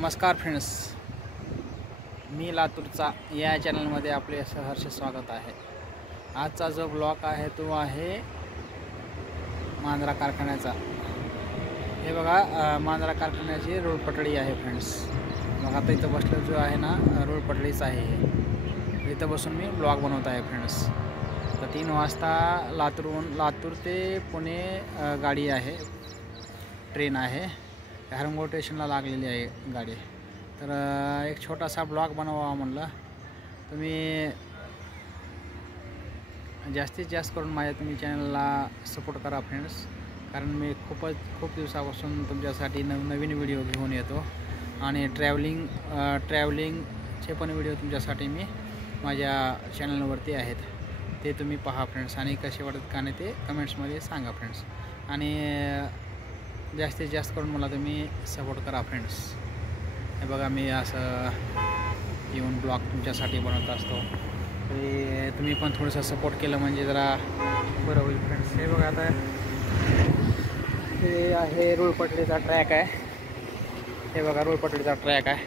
नमस्कार फ्रेंड्स, मी लातूरचा या चॅनलमध्ये आपले सहर्ष स्वागत आहे। आजचा जो ब्लॉग आहे तो आहे मांजरा कारखान्याचा। हे बघा मांजरा कारखान्याची रोड पटडी आहे फ्रेंड्स। मग आता इथं बसलो जो आहे ना रोड पटडीच आहे हे। इथं बसून मी ब्लॉग बनवत आहे फ्रेंड्स। तर 3 वाजता लातूर ते पुणे गाडी आहे, ट्रेन आहे। हरंगोळ स्टेशनला लागलेली आहे गाडी। तर एक छोटासा ब्लॉग बनवावा म्हणलं। तुम्ही जास्तीत जास्त करून तुम्ही चॅनलला सपोर्ट करा फ्रेंड्स, कारण मी खूप दिवसापासून तुमच्यासाठी नवीन व्हिडिओ घेऊन येतो आणि ट्रॅव्हलिंगचे पण व्हिडिओ तुमच्यासाठी मी माझ्या चॅनलवरती आहेत। ते तुम्ही पहा फ्रेंड्स आणि कसे वाटत का नाही ते कमेंट्समध्ये सांगा फ्रेंड्स। आणि जास्तीत जास्त करून मला तुम्ही सपोर्ट करा फ्रेंड्स। हे बघा मी असं येऊन ब्लॉग तुमच्यासाठी बनवत असतो, तरी तुम्ही पण थोडंसं सपोर्ट केलं म्हणजे जरा बरं होईल फ्रेंड्स। हे बघा आता हे आहे रोड पटडीचा ट्रॅक आहे। हे बघा रोड पटडीचा ट्रॅक आहे,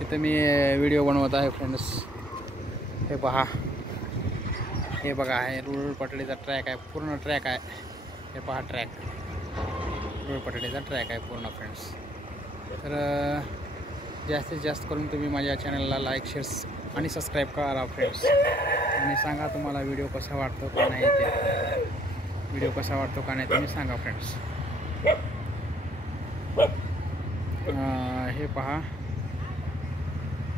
इथं मी व्हिडिओ बनवत आहे फ्रेंड्स। हे पहा, हे बघा आहे रोड पटडीचा ट्रॅक आहे, पूर्ण ट्रॅक आहे। हे पहा ट्रॅक, रोड पटडीचा ट्रॅक आहे पूर्ण फ्रेंड्स। तर जास्तीत जास्त करून तुम्ही माझ्या चॅनलला लाईक, शेअर आणि सबस्क्राईब करा फ्रेंड्स। आणि सांगा तुम्हाला व्हिडिओ कसा वाटतो का नाही ते, व्हिडिओ कसा वाटतो का नाही तुम्ही सांगा फ्रेंड्स। हे पहा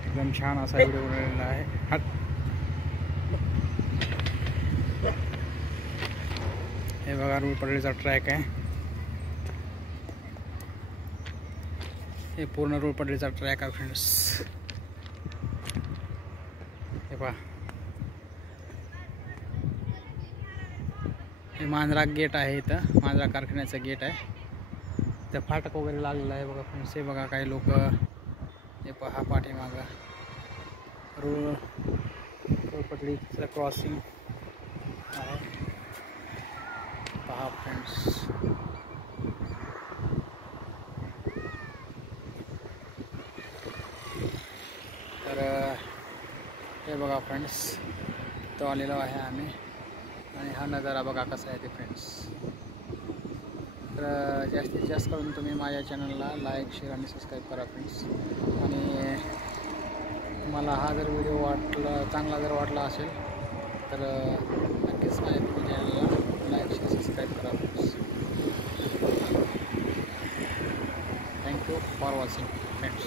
एकदम छान असा व्हिडिओ बनवलेला आहे। हे बघा रोड पटडीचा ट्रॅक आहे, हे पूर्ण रोड पटडीचा ट्रॅक आहे फ्रेंड्स। हे पहा हे मांजरा गेट आहे, इथं मांजरा कारखान्याचं गेट आहे। तर फाटक वगैरे लागलेला आहे बघा फ्रेंड्स। हे बघा काही लोक, हे पहा पाठीमागं रोड पटडीचं क्रॉसिंग आहे पहा फ्रेंड्स। तर हे बघा फ्रेंड्स, तो आलेलो आहे आम्ही आणि हा नजारा बघा कसा आहे ते फ्रेंड्स। तर जास्तीत जास्त करून तुम्ही माझ्या चॅनलला लाईक, शेअर आणि सबस्क्राईब करा फ्रेंड्स। आणि तुम्हाला हा जर व्हिडिओ चांगला जर वाटला असेल तर नक्कीच माझ्या तुम्ही चॅनलला लाईक, शेअर, सबस्क्राईब करा friends. Thank you for watching friends.